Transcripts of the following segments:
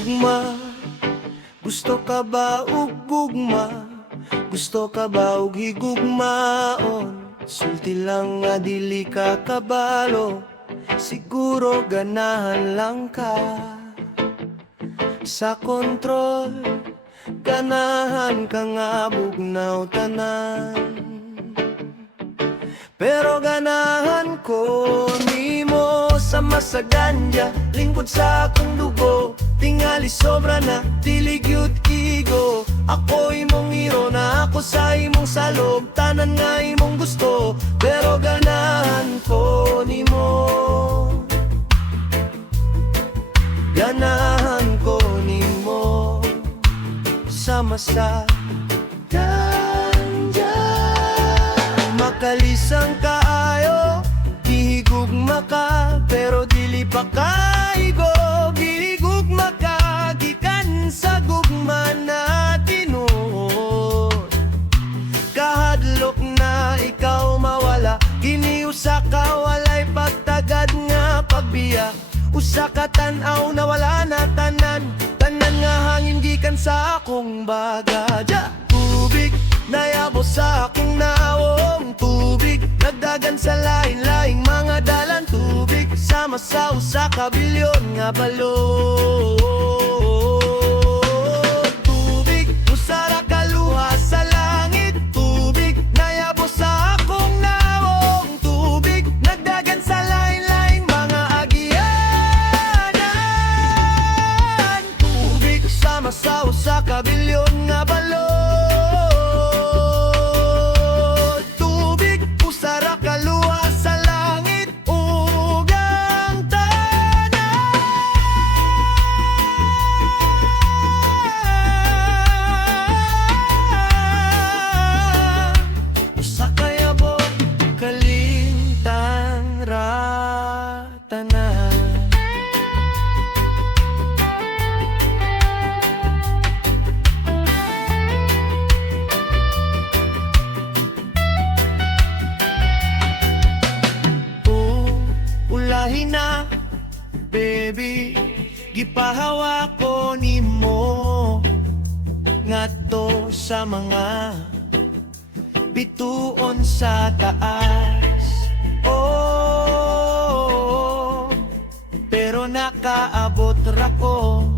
gugma? Gusto ka ba ug gugma? Gusto ka ba ug higugmaon? Sulti lang nga dili ka kabalo, siguro ganahan lang ka sa kontrol. Ganahan ka nga bugnaw tanan, pero ganahan ko nimo sa masaganya. Lingkod sa akong dugo, tingali sobra na, dili gyud igo. Ako imong hero na ako sa imong salob, tanan nga imong gusto, pero ganahan ko nimo. Ganahan ko nimo sa masaganya. Makalisang kaayo, gihigugma ka, pero dili pa kaigo. Gihigugma ka, gikan sa gugma na tinuod. Kahadlok na ikaw mawala, giniusa ka walay pagtagad nga pagbiyak. Usa ka tan-aw na wala na tanan, tanan nga hangin gikan sa akong bagadya. Tubig nayabo sa akong naong, tubig nagdagan sa lain-laing mga dalan. Tubig sama sa usa ka bilyon nga balon. Tubig usara kaluha sa langit, tubig nayabo sa akong naong, tubig nagdagan sa lain-laing mga agyanan. Tubig sama sa usa ka bilyon nga balon. Na, baby, gipahawa ko nimo ngadto sa mga bituon sa taas. Oh, pero nakaabot ra ko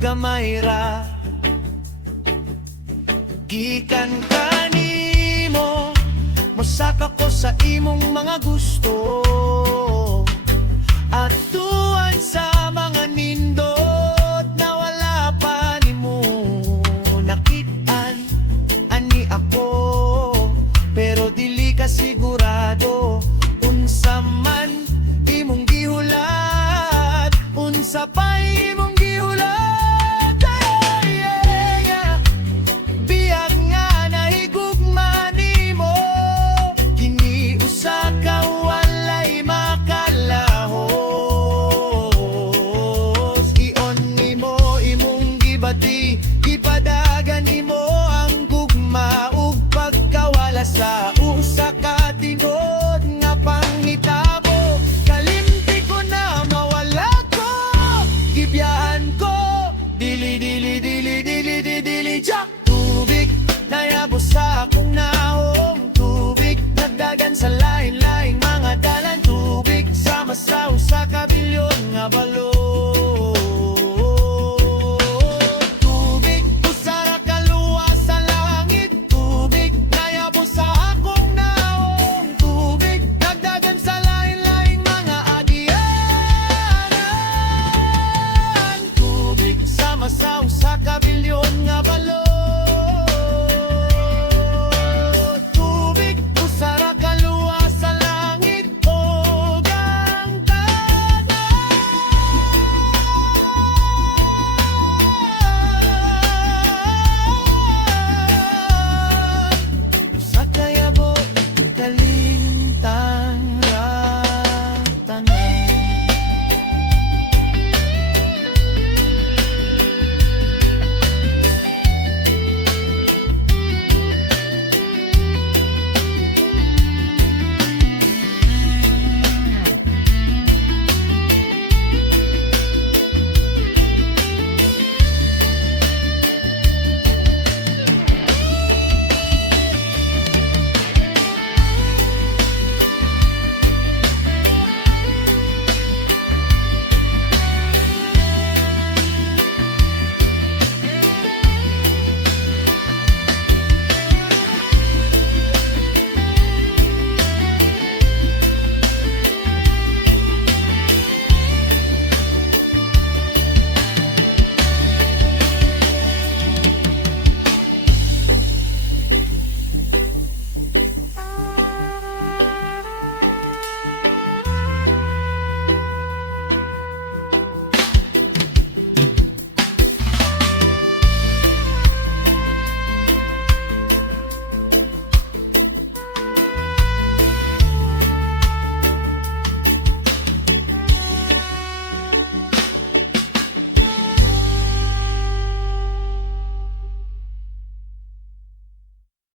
gamay ra gikan kanimo. Mosaka ko sa imong mga gusto at tuwan sa mga nindot na wala pa nimo nakitaan. Ani ako, pero dili ka sigurado. Unsa man imong gihulat, unsa pa imong gihulat. Biyag nga nahigugma nimo, kini usa ka walay makalahos. Ion nimo imong gibati, gipadagan nimo ang gugma ug pagkawala sa usa ka tinod nga panghitabo. Kalimti ko na mawala ko, gibiyaan ko, dili dili dili dili dili dili jak. Tubig nayabo sa akong naong, tubig nagdagan sa lain-laing mga dalan. Tubig sama sa usa ka bilyon nga balon.